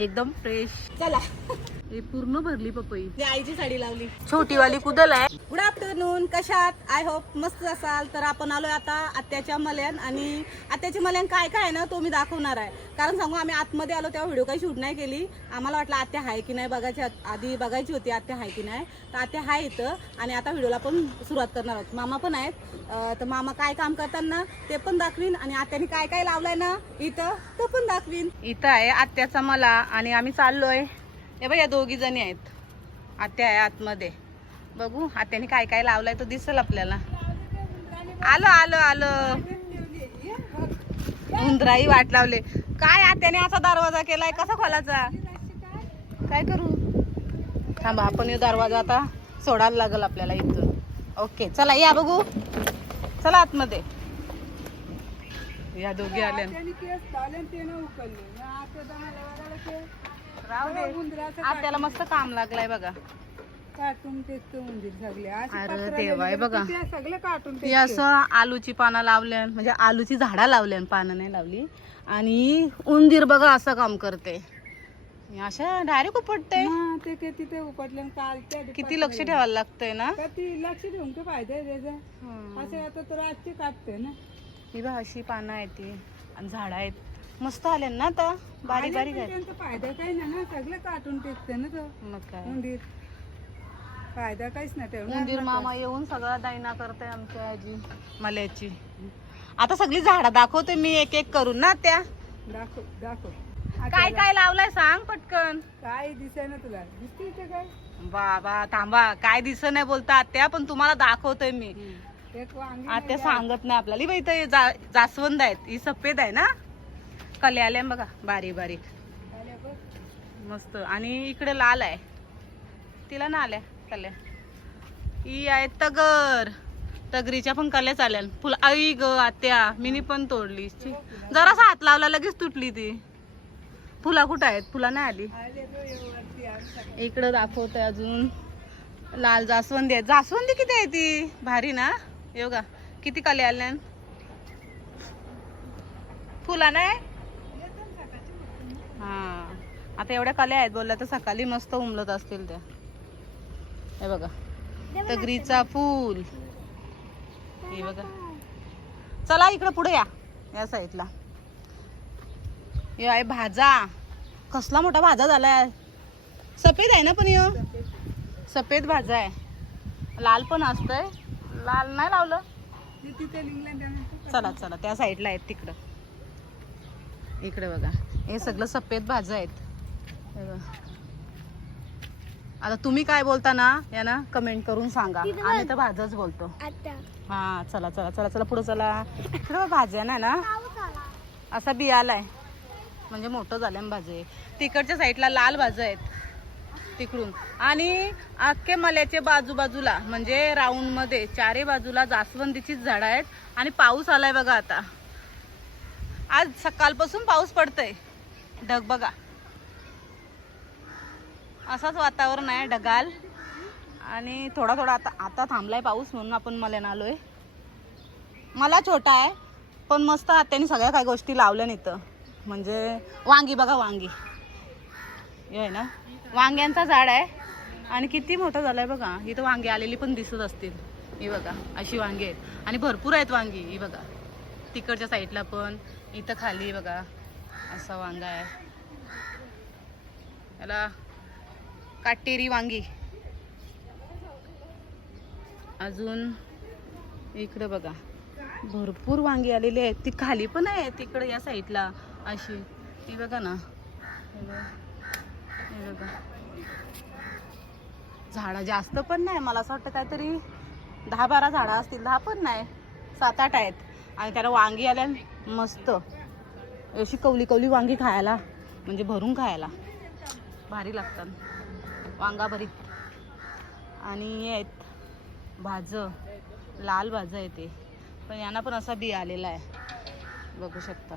एकदम फ्रेश. चला. हे पूर्ण भरली पपई. ती आईची साडी लावली. छोटी वाली कुदल आहे. गुड आफ्टरनून कशात आय होप मस्त असाल. तर आपण आलोय आता आत्याच्या मल्यान. आणि आत्याची मल्यान काय काय आहे ना तो मी दाखवणार आहे. कारण सांगू आम्ही आतमध्ये आलो तेव्हा व्हिडिओ काही शूट नाही केली. आम्हाला वाटलं आत्या आहे की नाही बघायची आत- आधी बघायची होती आत्या आहे की नाही. तर आत्या आहे इथं. आणि आता व्हिडिओला पण सुरुवात करणार आहोत. मामा पण आहेत. अं, तर मामा काय काम करताना ते पण दाखवीन. आणि आत्याने काय काय लावलंय ना इथं तो पण दाखवीन. इथं आहे आत्याचा मला. आणि आम्ही चाललोय. हे बघ या दोघी जणी आहेत. आत्या आहे आतमध्ये. बघू आत्याने काय काय लावलंय तो दिसेल आपल्याला. आलं आलं आलं. उंदराही वाट लावले. काय आत्याने असा दरवाजा केलाय? कसा खोलाचा काय करू? थांबा आपण हे दरवाजा आता सोडायला लागल आपल्याला इथून. ओके चला या बघू. चला आतमध्ये. या दोघी आल्या. राहू दे. आत्याला मस्त काम लागलाय बघा. अरे देवा बघा. सगळं काटून ती असं आलूची पानं लावल्यान म्हणजे आलूची झाडा लावल्यान पानं नाही लावली. आणि उंदीर बघा असं काम करते. अशा डायरेक्ट उपटते. ते ते तिथे उपटले काल किती लक्ष ठेवायला लागतंय ना? ती लक्ष ठेवून तो फायदा आहे त्याचा. असं आता तर आजची कापते ना. ही बघ अशी पानं आहेत ती आणि झाडं आहेत. मस्त आले ना आता? बारीक बारीक त्यांचा फायदा काही नाही ना. सगळं काटून टेकते ना तो. मग काय? उंदीर. फायदा काहीच नाही ठेवणार उंदीर मामा येऊन सगळा दायना करते आमच्या आजी. मल्याची. आता सगळी झाडं दाखवते मी एक एक करून ना त्या. दाखव दाखव. काय काय लावलंय सांग पटकन. काय दिसाय ना तुला? दिसते इथे काय? बाबा थांबा. काय दिसत नाही बोलता आत्या पण तुम्हाला दाखवतोय मी. एक वांगी आत्या सांगत नाही आपल्याला. बाई इथं जा- जास्वंद आहेत. ही सफेद आहे ना? कले आल्या बघा? बारीक बारीक. मस्त. आणि इकडे लाल आहे. तिला ना आल्या कल्या ही आहे तगर. तगरीच्या पण कल्याच आल्या फुल आई ग आत्या. मिनी पण तोडली. जरासा हात लावला लगेच तुटली ती. फुला कुठं आहेत? फुला नाही आली. इकडं दाखवतंय अजून. लाल जास्वंदी आहे. जास्वंदी किती आहे ती? भारी ना? योगा किती कले आल्या? फुला नाही? हा. आता एवढ्या कल्या आहेत बोलल्या तर सकाळी मस्त उमलत असतील त्या. हे बघा. तगरीचा फूल. हे बघा. चला इकडं पुढे या या साईडला. हे आहे भाजा. कसला मोठा भाजा झालाय. सफेद आहे ना पण ह्यो सफेद भाजा आहे. लाल पण असतंय. लाल नाही लावलं. चला चला. त्या साईडला आहेत तिकडं. इकडे बघा. हे सगळं सफेद भाज्या आहेत. आता तुम्ही काय बोलता ना या ना कमेंट करून सांगा. आम्ही तर भाज्याच बोलतो. हा चला चला चला चला पुढे चला. इकडे भाज्या ना ना. असा बी आलाय म्हणजे मोठं झालं भाजी तिकडच्या साईडला लाल भाज्या आहेत. तिकडून. आणि अख्खे मल्याचे बाजू बाजूला म्हणजे राऊंडमध्ये चारी बाजूला जास्वंदीचीच झाडं आहेत. आणि पाऊस आलाय बघा आता. आज सकाळपासून पाऊस पडतय. ढग बघा. असंच वातावरण आहे ढगाल. आणि थोडा थोडा आता आता थांबलाय पाऊस म्हणून आपण मल्यान आलोय. मला छोटा आहे पण मस्त आत्याने सगळ्या काही गोष्टी लावल्या इथं म्हणजे वांगी बघा वांगी. हे आहे ना? वांग्यांचा झाड आहे. आणि किती मोठं झालंय बघा. इथं वांगी आलेली पण दिसत असतील. ही बघा अशी वांगी आहेत. आणि भरपूर आहेत वांगी ही बघा. तिकडच्या साईडला पण इथं खाली बघा. असा वांगा आहे. याला काटेरी वांगी. अजून इकडे बघा. भरपूर वांगी आलेली आहेत. ती खाली पण आहे तिकडे या साईडला अशी. ती बघा ना. हे बघा. हे बघा. झाडं जास्त पण नाही. मला असं वाटतं काहीतरी दहा बारा झाडं असतील. दहा पण नाही. सात आठ आहेत. आणि त्याला वांगी आल्या मस्त. अशी कवली कवली वांगी खायला म्हणजे भरून खायला. भारी लागतात. वांगा भरीत. आणि हे आहेत भाजं. लाल भाजं आहे ते. पण यांना पण असा बी आलेला आहे. बघू शकता.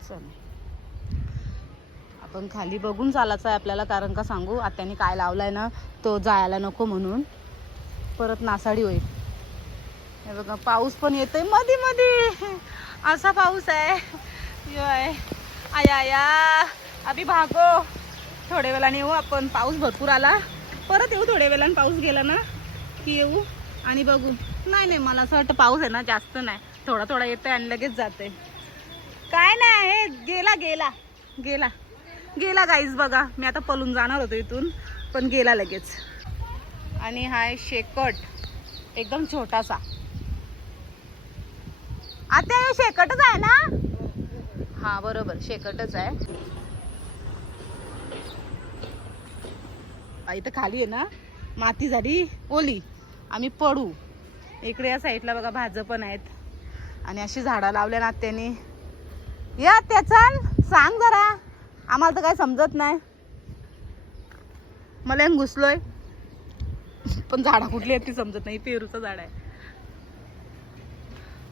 चल. आपण खाली बघून चालायचं आहे आपल्याला कारण का सांगू आत्याने काय लावलाय ना तो जायला नको म्हणून. परत नासाडी होईल. हे बघा पाऊस पण येतोय. मध्ये मध्ये असा पाऊस आहे. यो आहे आया आया. अभि भागो. थोड्या वेळाने येऊ आपण. पाऊस भरपूर आला. परत येऊ थोड्या वेळाने. पाऊस गेला ना की येऊ आणि बघू. नाही नाही मला असं वाटतं पाऊस आहे ना जास्त नाही. थोडा थोडा येतोय आणि लगेच जाते काय नाही हे गेला गेला. गेला. गेला गाईज बघा. मी आता पलून जाणार होतो इथून पण गेला लगेच. आणि हाय शेकट. एकदम छोटासा. आता हे शेकटच आहे ना? हा बरोबर. शेकटच आहे. इथं खाली आहे ना? माती झाली. ओली. आम्ही पडू. इकडे या साईडला बघा भाजं पण आहेत. आणि अशी झाडं लावल्या ना त्यांनी. या त्याचा सांग जरा. आम्हाला तर काय समजत नाही. मला घुसलोय. पण झाडा कुठली आहेत ती समजत नाही. पेरूचं झाड आहे.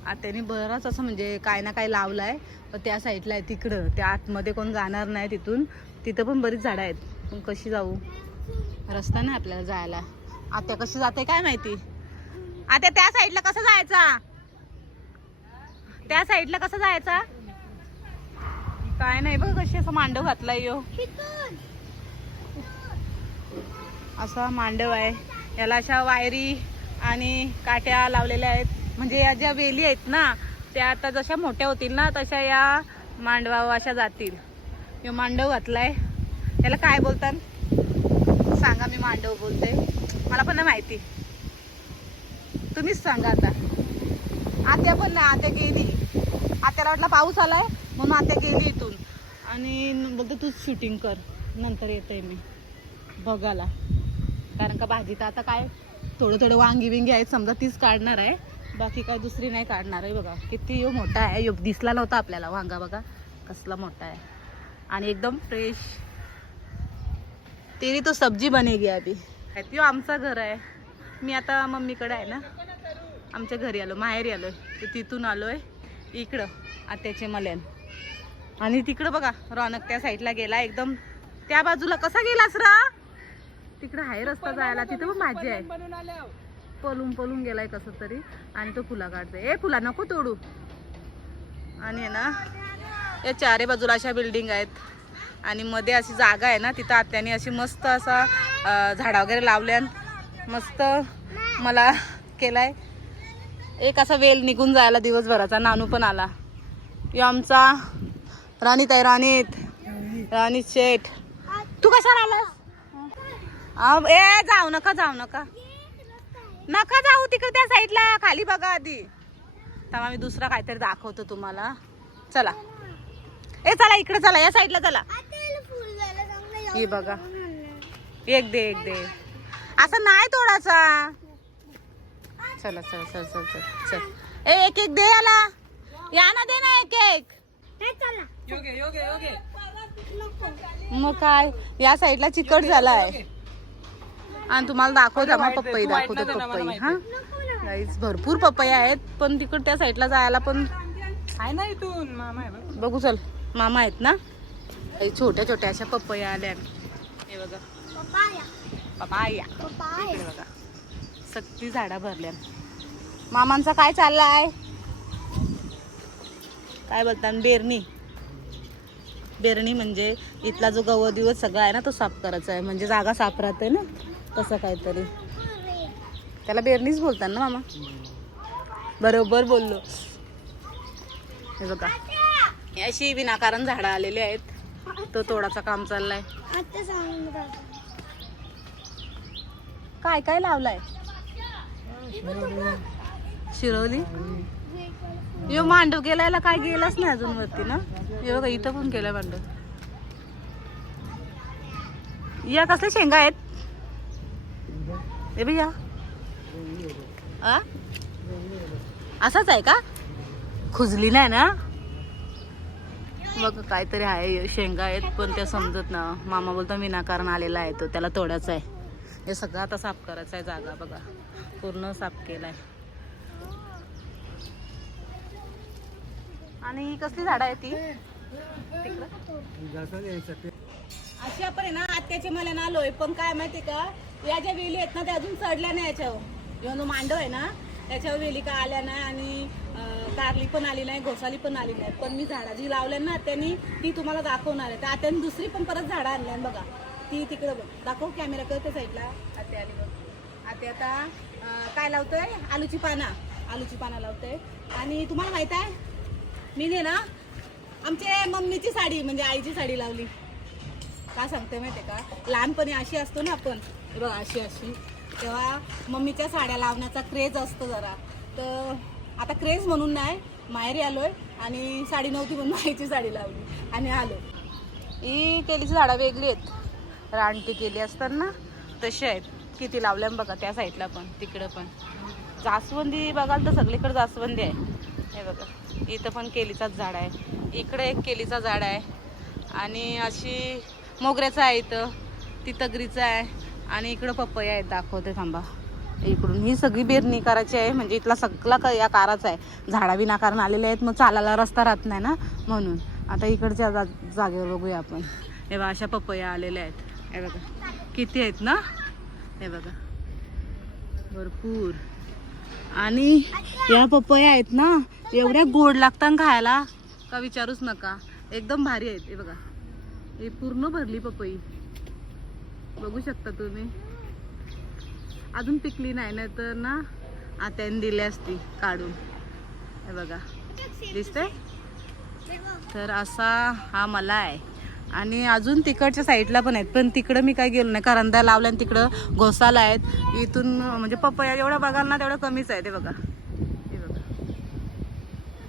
आता त्यांनी बराच असं म्हणजे काय ना काय लावलंय. पण त्या साईडला आहे तिकडं. त्या आतमध्ये कोण जाणार नाही तिथून. तिथं पण बरीच झाडं आहेत. पण कशी जाऊ? रस्ता नाही आपल्याला जायला. आत्या कशी जाते काय माहिती? आता त्या साईडला कसं जायचा? त्या साईडला कसं जायचा? काय नाही बघ कशी असं मांडव घातलाय यो. असा मांडव आहे. याला अशा वायरी आणि काट्या लावलेल्या आहेत. म्हणजे या ज्या वेली आहेत ना त्या आता जशा मोठ्या होतील ना तशा या मांडवा अशा जातील. मी मांडव घातलाय. याला काय बोलतात? सांगा मी मांडव बोलते. मला पण नाही माहिती. तुम्हीच सांगा आता. आत्या पण नाही आत्या गेली. आत्याला वाटलं पाऊस आलाय म्हणून आत्या गेली इथून. आणि बोलतो तूच शूटिंग कर. नंतर येते मी. बघायला. कारण का भाजी तर आता काय थोडं थोडं वांगी विंगी आहेत समजा तीच काढणार आहे. बाकी काय दुसरी नाही काढणार आहे बघा. किती यो मोठा आहे. यो दिसला नव्हता आपल्याला वांगा बघा. कसला मोठा आहे. आणि एकदम फ्रेश तेरी तो सब्जी बनेगी अभी यो आमचं घर आहे. मी आता मम्मीकडे आहे ना. आमच्या घरी आलो माहेरी आलोय. तर तिथून आलोय. इकडं. आत्याचे मल्यान आणि तिकडं बघा रौनक त्या साईडला गेला. एकदम त्या बाजूला कसा गेलास रा? तिकडं आहे रस्ता जायला. तिथं पण भाजी आहे. पलून पलून गेलाय कसं तरी. आणि तो फुला काढतोय. ए फुला नको तोडू. आणि आहे ना या चारे बाजूला अशा बिल्डिंग आहेत. आणि मध्ये अशी जागा आहे ना तिथं आत्याने अशी मस्त असा झाडा वगैरे लावल्यान मस्त मला केलाय. एक असा वेल निघून जायला दिवसभराचा. नानू पण आला. यो आमचा राणीत. आहे राणीत राणी शेठ. तू कसा आलास? ए जाऊ नका जाऊ नका. नका जाऊ तिकडे त्या साईडला खाली बघा आधी. तेव्हा मी दुसरा काहीतरी दाखवतो तुम्हाला. चला. ए चला इकडे चला या साईडला चला. ही बघा. एक दे एक दे. असं नाही तोडाचा चला चला चल चल चल चल. ए एक एक दे याला. या ना दे ना एक एक. मग काय? या साईडला चिकट झालाय. आणि तुम्हाला दाखवतो मग पपई दाखवतो पपई हा? गाईज भरपूर पपई आहेत पण तिकड त्या साईडला जायला पण आहे ना इथून? मामा आहे बघ. चल मामा आहेत ना? छोट्या छोट्या अशा पपया आल्या हे बघा. पपाया. बघा. सक्ती झाडा भरल्या मामांचा काय चाललाय? काय बोलतात? बेरणी. बेरणी म्हणजे इथला जो गवत दिवस सगळा आहे ना तो साफ करायचा आहे. म्हणजे जागा साफ राहते ना? तसं काहीतरी. त्याला बेरणीच बोलतात ना मामा? बरोबर बोललो. हे बघा. अशी विनाकारण झाडं आलेली आहेत. तो तोडाचा काम चाललाय. काय काय लावलाय? शिरवली यो मांडव गेलायला काय गेलाच नाही अजून वरती ना? यो बघा इथं पण गेलाय मांडव. या कसल्या शेंगा आहेत? ए भैया आ असाच आहे का? खुजली नाही ना? मग काहीतरी आहे शेंगा आहेत पण त्या समजत ना. मामा बोलतो विनाकारण आलेला आहे तो त्याला तोडायचा आहे. हे सगळं आता साफ करायचं आहे जागा बघा. पूर्ण साफ केलाय. आणि ही कसली झाड आहे ती? अशी आपण आहे ना आत्याचे मला ना आलोय पण काय माहिती का? या ज्या वेली आहेत ना त्या अजून चढल्या नाही याच्यावर. येऊन मांडव आहे ना त्याच्यावर वेली का आल्या नाही आणि कारली पण आली नाही घोसाली पण आली नाही. पण मी झाडं जी लावल्या ना त्यांनी ती तुम्हाला दाखवणार आहे. तर आत्याने दुसरी पण परत झाडं आणल्या बघा. ती तिकडं बघ. दाखव कॅमेरा करते साईडला आत्या आली बघ. आत्या आता काय लावतोय? आलूची पानं. आलूची पानं लावतोय. आणि तुम्हाला माहीत आहे मी ने ना आमचे मम्मीची साडी म्हणजे आईची साडी लावली. का सांगते माहिती का? लहानपणी अशी असतो ना आपण बघा अशी अशी. तेव्हा मम्मीच्या साड्या लावण्याचा क्रेज असतो जरा. तर आता क्रेज म्हणून नाही माहेरी आलोय आणि साडी नव्हती म्हणून आईची साडी लावली आणि आलो. ही केलीची झाडं वेगळी आहेत. रानटी केली असताना तसे तशी आहेत. किती लावल्या बघा त्या साईडला पण तिकडं पण. जास्वंदी बघाल तर सगळीकडे जास्वंदी आहे. हे बघा इथं पण केलीचाच झाड आहे. इकडे एक केलीचा झाड आहे. आणि अशी मोगऱ्याचं आहे इथं. ती तगरीचं आहे. आणि इकडं पपई आहेत दाखवते थांबा. इकडून. ही सगळी बेरणी करायची आहे. म्हणजे इथला सगळा का या काराचा आहे. झाडा विनाकारण आलेले आहेत. मग चालायला रस्ता राहत नाही ना? म्हणून. आता इकडच्या जा जागेवर बघूया आपण. हे बघा अशा पपया आलेल्या आहेत. हे बघा. किती आहेत ना? हे बघा. भरपूर. आणि या पपया आहेत ना? एवढ्या गोड लागतात खायला. का विचारूच नका. एकदम भारी आहेत. हे बघा. हे पूर्ण भरली पपई. बघू शकता तुम्ही. अजून पिकली नाही ना तर ना आत्याने दिली असती काढून. हे बघा. दिसतंय? तर असा हा मला आहे. आणि अजून तिकडच्या साईडला पण आहेत. पण तिकडं मी काय गेलो नाही. करंदा लावल्या आणि तिकडं घोसाला आहेत. इथून म्हणजे पपया एवढं बघाल ना तेवढं कमीच आहे ते बघा. हे बघा.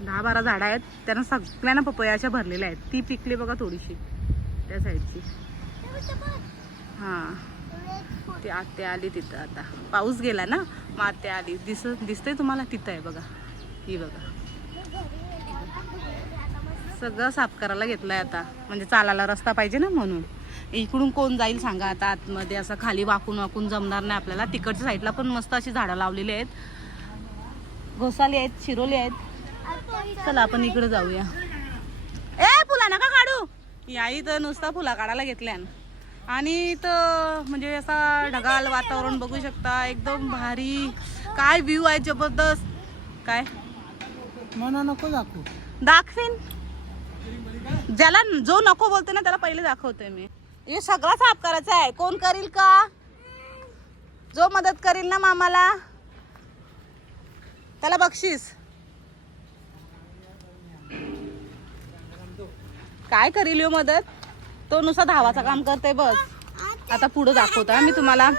दहा बारा झाडं आहेत. त्यांना सगळ्यांना पपया अशा भरलेल्या आहेत. ती पिकली बघा थोडीशी. त्या साईडची. हां. ती आत्या आली तिथं आता. पाऊस गेला ना मग आत्या आली. दिस दिसतंय तुम्हाला? तिथं आहे बघा. ही बघा. सगळं साफ करायला घेतलंय आता. म्हणजे चालायला रस्ता पाहिजे ना म्हणून. इकडून कोण जाईल सांगा आता. आतमध्ये असं खाली वाकून वाकून जमणार नाही आपल्याला. तिकडच्या साईडला पण मस्त अशी झाडं लावलेली आहेत. घोसाली आहेत शिरोली आहेत. चला आपण इकडे जाऊया. काढू या इथं नुसता फुला काढायला घेतल्यान. आणि इथं म्हणजे असा ढगाळ वातावरण बघू शकता एकदम भारी. काय व्ह्यू आहे जबरदस्त. काय? म्हणा नको दाखवू. दाखवीन. ज्याला जो नको बोलते ना त्याला पहिले दाखवते मी. हे सगळा साफ करायचा आहे. कोण करील का? जो मदत करील ना मामाला? त्याला बक्षीस. काय करील यो मदत? तो नुसता धावाचा काम करते बस आता पुढं दाखवतो मी तुम्हाला.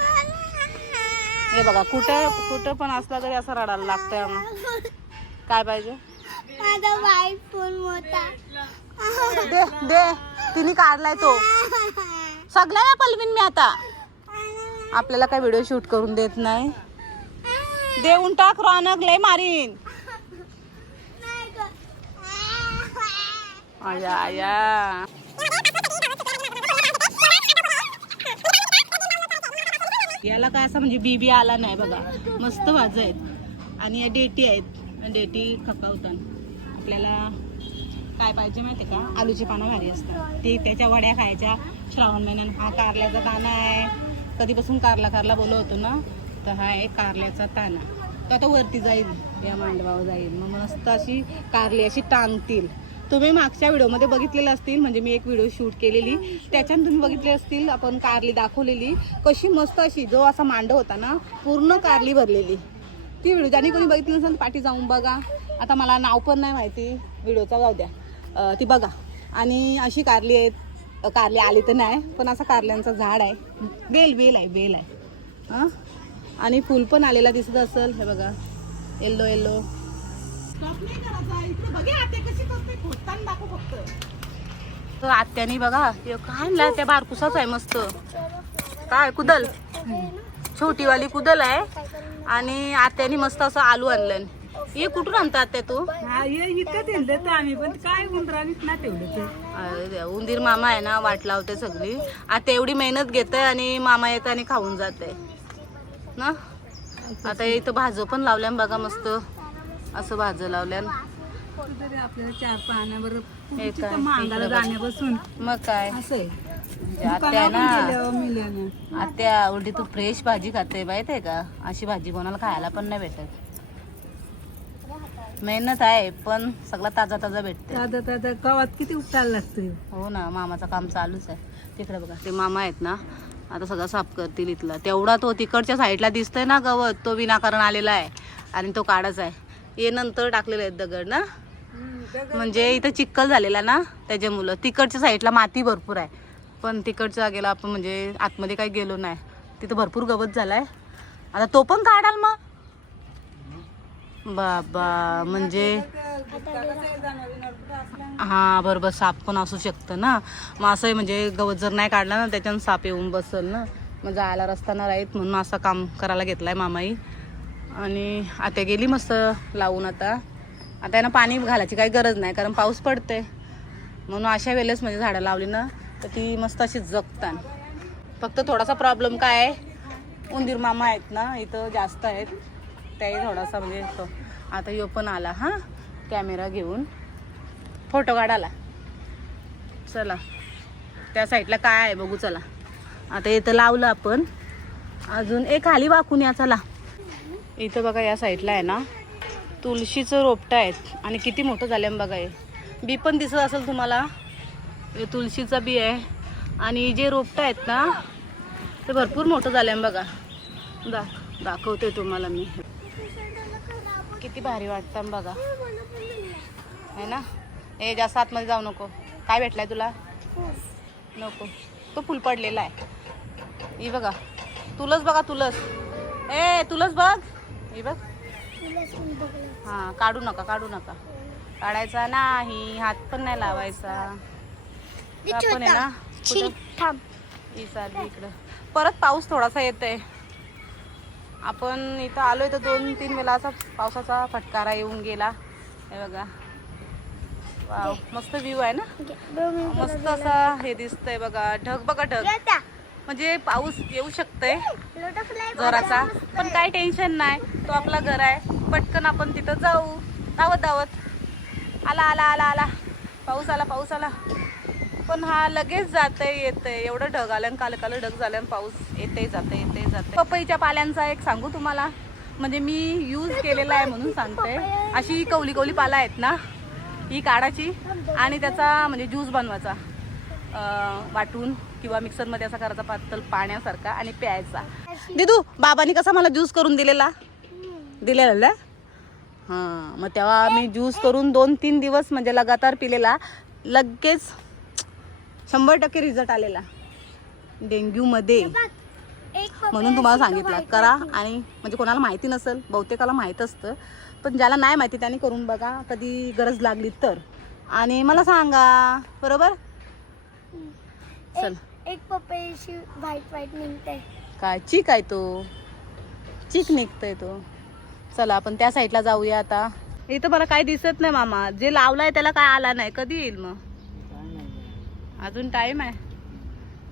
हे बघा कुठं कुठं पण असला तरी असं रडायला लागतंय आम्हाला. काय पाहिजे? दे दे. तिने काढलाय तो. सगळ्यांना पलवीन मी आता. आपल्याला काय व्हिडिओ शूट करून देत नाही. देऊन टाक रौनक लय मारीन. Oh, आया आया याला काय असं म्हणजे बीबी आला नाही बघा. मस्त भाज्या आहेत. आणि या डेटी आहेत. डेटी खकावतात आपल्याला काय पाहिजे माहिती का? आलूची पानं भारी असतात. ते त्याच्या वड्या खायच्या. श्रावण महिन्यात हा कारल्याचा ताना आहे. कधीपासून कारला कारला बोलवतो ना तर हा आहे कारल्याचा ताना. तो आता वरती जाईल. या मांडवावर जाईल. मग मस्त अशी कारली अशी टांगतील. तुम्ही मागच्या व्हिडिओमध्ये बघितलेलं असतील म्हणजे मी एक व्हिडिओ शूट केलेली. त्याच्यानं तुम्ही बघितले असतील आपण कारली दाखवलेली. कशी मस्त अशी जो असा मांड होता ना पूर्ण कारली भरलेली. ती व्हिडिओ ज्याने कोणी बघितली नसेल पाठी जाऊन बघा. आता मला नाव पण नाही माहिती व्हिडिओचा जाऊ द्या. ती बघा. आणि अशी कारली आहेत. कारली आली तर नाही पण असा कारल्यांचं झाड आहे. बेल बेल आहे बेल आहे. हां? आणि फुल पण आलेला दिसत असेल हे बघा. येल्लो येल्लो तर आत्याने बघा काय आणलं त्या बारकुसाच आहे मस्त. काय कुदल? छोटीवाली कुदल आहे. आणि आत्याने मस्त असं आलू आणलं हे कुठून आणतात आत्या तू? तर आम्ही पण काय उंदरावीत ना तेवढं उंदीर मामा आहे ना वाट लावते सगळी. आता एवढी मेहनत घेते आणि मामा येतं आणि खाऊन जाते ना? आता इथं भाजं पण लावल्यान बघा मस्त. असं भाजं लावल्यान. तरी आपल्याला चार पाण्यावर काय, मांगाला इकडं बघ. जाण्यापासून. मग काय? म्हणजे आत्या ना आत्या उलटी तू फ्रेश भाजी खाते माहीत आहे का? अशी भाजी कोणाला खायला पण नाही भेटत. मेहनत आहे पण सगळं ताजा ताजा भेटते ताजा ताजा गावात किती उपटायला लागतोय? हो ना मामाचं काम चालूच आहे. तिकडे बघा. ते मामा आहेत ना आता सगळं साफ करतील इथला. तेवढा तो तिकडच्या साईडला दिसतोय ना गवत तो विनाकारण आलेला आहे. आणि तो काढाच आहे. हे नंतर टाकलेले आहेत दगड ना? म्हणजे इथं चिक्कल झालेला ना त्याच्यामुळं तिकडच्या साईडला माती भरपूर आहे. पण तिकडच्या जागेला आपण म्हणजे आतमध्ये काही गेलो नाही. तिथं भरपूर गवत झालाय. आता तो पण काढाल मग? बाबा म्हणजे हा बरोबर. साप पण असू शकतं ना. मग असं म्हणजे गवत जर नाही काढला ना त्याच्यानं साप येऊन बसल ना. मग जायला रस्ता नाही राहीत म्हणून असं काम करायला घेतलाय मामाई. आणि आता गेली मस्त लावून आता. आता यांना पाणी घालायची काही गरज नाही कारण पाऊस पडते म्हणून अशा वेळेस म्हणजे झाडं लावली ना तर ती मस्त अशी जगतात फक्त थोडासा प्रॉब्लेम काय आहे उंदीर मामा आहेत ना इथं जास्त आहेत. त्याही थोडासा म्हणजे तो आता यो पण आला हां कॅमेरा घेऊन. फोटो काढाला चला. त्या साईडला काय आहे बघू चला. आता इथं लावलं आपण. अजून एक खाली वाकून या चला. इथं बघा या साईडला आहे ना. तुळशीचं रोपटं आहेत. आणि किती मोठं झालं बघा हे. बी पण दिसत असेल तुम्हाला. हे तुळशीचं बी आहे. आणि जे रोपटं आहेत ना ते भरपूर मोठं झालं बघा. दा दाखवते तुम्हाला मी. किती भारी वाटतं बघा. है ना? ए जास्त आतमध्ये जाऊ नको. काय भेटलाय तुला? नको. तो फुल पडलेला आहे. ही बघा. तुलस बघा तुलस. ए तुलस बघ. ही बघ हां काढू नका काढू नका. काढायचा नाही हात पण नाही लावायचा. आपण आहे ना इकडं. परत पाऊस थोडासा येतोय. आपण इथं आलोय तर दोन तीन वेळा असा पावसाचा फटकारा येऊन गेला. हे बघा. वाव मस्त व्ह्यू आहे ना? मस्त असा हे दिसतंय बघा. ढग बघा ढग. म्हणजे पाऊस येऊ शकतंय. जोराचा. पण काही टेन्शन नाही. तो आपला घर आहे. पटकन आपण तिथं जाऊ. धावत धावत. आला आला आला आला. पाऊस आला पाऊस आला. पण हा लगेच जातंय येतंय. एवढं ढग आलं काल काल ढग झालं पाऊस येते जाते येते जाते पपईच्या पाल्यांचा एक सांगू तुम्हाला. म्हणजे मी यूज केलेला आहे म्हणून सांगते. अशी कवली कवली पाला आहेत ना ही काढायची आणि त्याचा म्हणजे ज्यूस बनवायचा. वाटून किंवा मिक्सरमध्ये असा करायचा पातळ पाण्यासारखा आणि प्यायचा. दिदू बाबांनी कसा मला ज्यूस करून दिलेला? दिलेला? ना हां मग तेव्हा मी ज्यूस करून दोन तीन दिवस म्हणजे लगातार पिलेला. लगेच शंभर टक्के रिझल्ट आलेला. डेंग्यूमध्ये म्हणून तुम्हाला सांगितलं करा आणि म्हणजे कोणाला माहिती नसेल बहुतेकाला माहीत असतं. पण ज्याला नाही माहिती त्याने करून बघा. कधी गरज लागली तर. आणि मला सांगा बरोबर? चल. एक पपईशी व्हाईट व्हाईट निघते काय चिक आहे तो. चिक निघतोय तो. चला आपण त्या साईडला जाऊया आता. इथं मला काय दिसत नाही मामा. जे लावलाय त्याला काय आला नाही. कधी येईल मग? अजून टाइम आहे.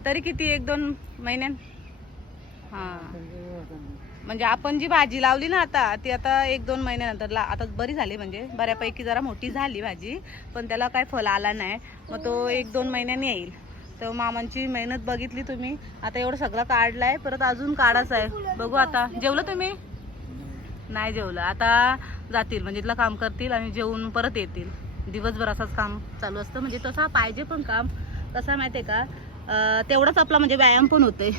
तरी किती एक दोन महिन्यात हा. म्हणजे आपण जी भाजी लावली ना आता ती आता एक दोन महिन्यानंतर ला आता बरी झाली म्हणजे. बऱ्यापैकी जरा मोठी झाली भाजी पण त्याला काय फळ आला नाही. मग तो एक दोन महिन्यांनी येईल. तर मामांची मेहनत बघितली तुम्ही. आता एवढं सगळं काढलाय. परत अजून काढायचं आहे. बघू आता. जेवलं तुम्ही? नाही जेवलं. आता जातील. म्हणजे इथलं काम करतील आणि जेवून परत येतील. दिवसभर असंच काम चालू असतं. म्हणजे तसं पाहिजे पण काम. कसं माहिती आहे का? तेवढाच तेवढंच आपला म्हणजे व्यायाम पण होते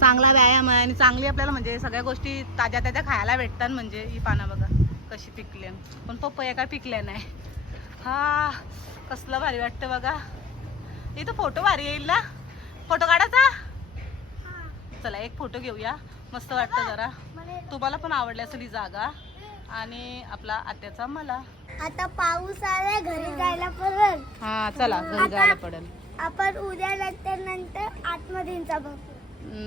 चांगला व्यायाम आहे आणि चांगली आपल्याला म्हणजे सगळ्या गोष्टी ताज्या ताज्या खायला भेटतात म्हणजे ही पानं बघा. कशी पिकल्या पण पपया काय पिकल्या नाही. हा कसलं भारी वाटतं बघा. इथं फोटो भारी येईल ना? फोटो काढायचा? चला एक फोटो घेऊया. मस्त वाटतं जरा. तुम्हाला पण आवडली असेल ही जागा. आणि आपला आत्याचा मला. आता पाऊस आलाय घरी जायला परत हा चला घरी जायला पडेल. आपण उद्या नंतर नंतर आतमध्ये जा बघू.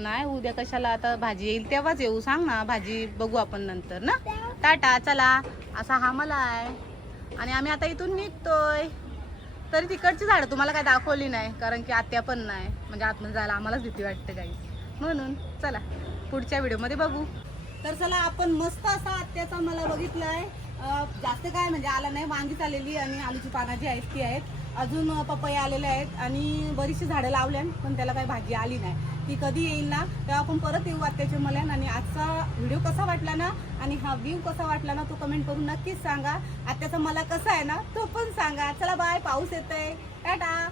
नाही उद्या कशाला? आता भाजी येईल तेव्हाच येऊ. सांग ना भाजी बघू आपण नंतर ना? टाटा चला. असा हा मला आहे. आणि आम्ही आता इथून निघतोय. तरी तिकडची झाडं तुम्हाला काय दाखवली नाही कारण की आत्या पण नाही. म्हणजे आतमध्ये जायला आम्हालाच भीती वाटते काही. म्हणून चला पुढच्या व्हिडिओमध्ये बघू. तर चला आपण मस्त असा आत्याचा मला बघितलाय. जास्त काय म्हणजे आला नाही वांगीच आलेली आणि आलूची पानाची जी आहेत ती आहेत. अजून पपई आलेले आहेत आणि बरीचशी झाडं लावल्या पण त्याला काही भाजी आली नाही. ती कधी येईल ना तेव्हा आपण परत येऊ आत्याचे मल्यान. आणि आजचा व्हिडिओ कसा वाटला ना आणि हा व्ह्यू कसा वाटला ना तो कमेंट करून नक्कीच सांगा. आत्याचा मला कसा आहे ना तो पण सांगा. चला बाय. पाऊस येतोय. टाटा.